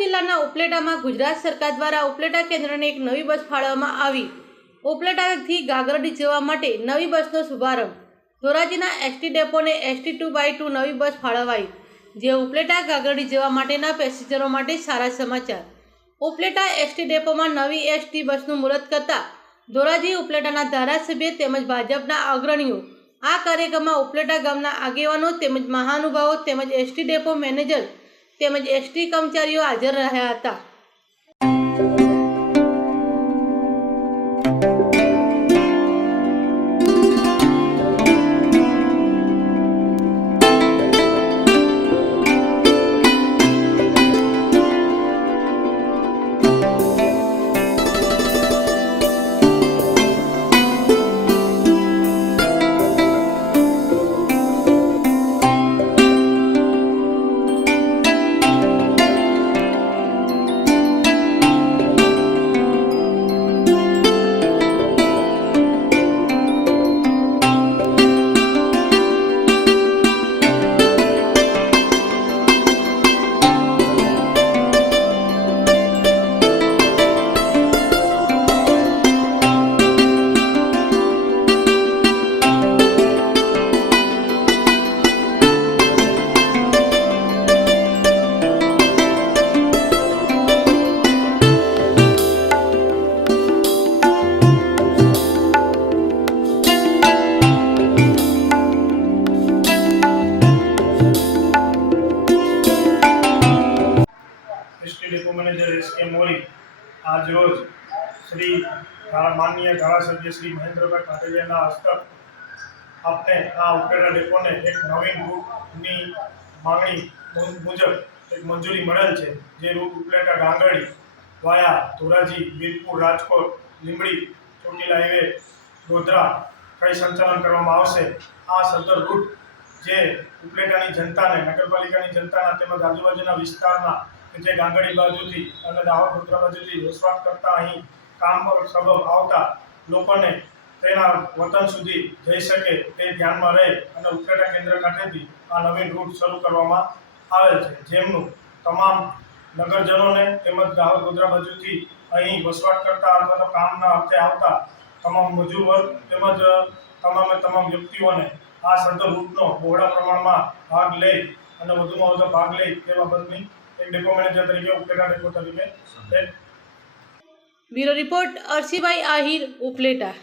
જિલ્લાના ઉપલેટામાં ગુજરાત સરકાર દ્વારા ઉપલેટા કેન્દ્રને એક નવી બસ ફાળવવામાં આવી. ઉપલેટાથી ગાગરડી જવા માટે નવી બસનો શુભારંભ. ધોરાજીના એસટી ડેપોને એસટી ટુ બાય ટુ નવી બસ ફાળવાઈ, જે ઉપલેટા ગાગરડી જવા માટેના પેસેન્જરો માટે સારા સમાચાર. ઉપલેટા એસટી ડેપોમાં નવી એસટી બસનું મુહૂર્ત કરતા ધોરાજી ઉપલેટાના ધારાસભ્ય તેમજ ભાજપના અગ્રણીઓ આ કાર્યક્રમમાં ઉપલેટા ગામના આગેવાનો તેમજ મહાનુભાવો તેમજ એસટી ડેપો મેનેજર તેમજ એસટી કર્મચારીઓ હાજર રહ્યા હતા. ડેપો મેનેજર એસ કે મોરી આજ રોજ શ્રી માનનીય ધારાસભ્ય શ્રી મહેન્દ્રભાઈ પાટડિયાના હસ્તક આપને આ ઉપલેટા ડેપોને એક નવીન રૂટની માંગણી મુજબ એક મંજૂરી મળેલ છે. જે route Upleta Gangdi via, Dhoraji, Virpur, Rajkot, Limbdi, Chotila highway, Godhra કઈ સંચાલન કરવામાં આવશે. આ સદર રૂટ જે ઉપલેટાની જનતાને, નગરપાલિકાની જનતાના તેમજ આજુબાજુના વિસ્તારના જે ગાંગડી બાજુથી અને દાહોદ બાજુથી વસવાટ કરતા અહીં કામ પર સબબ આવતા લોકોને તેના વતન સુધી જઈ શકે તે ધ્યાનમાં રહે અને ઉપલેટા કેન્દ્ર ખાતેથી આ નવીન રૂટ શરૂ કરવામાં આવેલ છે. જેમનું તમામ નગરજનોને તેમજ દાહોદ બાજુથી અહીં વસવાટ કરતા અથવા તો કામના અર્થે આવતા તમામ મજૂર વર્ગ તેમજ તમામે તમામ વ્યક્તિઓને આ સદર રૂટનો બહોળા પ્રમાણમાં ભાગ લઈ અને વધુમાં વધુ ભાગ લઈ તે બાબતની એક ડેપો મેનેજર તરીકે ઉપલેટા ડેપો તરીકે. Bureau report Arsibhai Ahir Upleta.